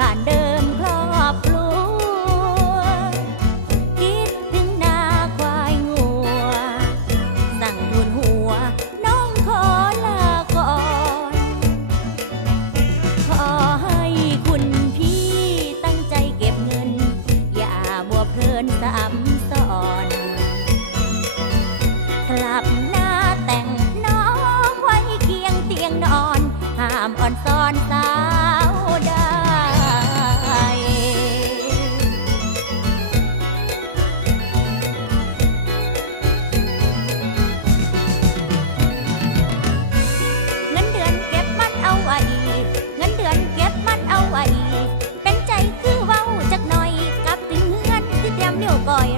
บ้านเดิมครอบครัว คิดถึงนาควายงัว สั่งทุนหัว น้องขอลาก่อน ขอให้คุณพี่ตั้งใจเก็บเงิน อย่ามัวเพลินสำมสอนกลับหน้าแต่งน้องไว้เคียงเตียงนอน ห้ามอ่อนซ้อนสา little boy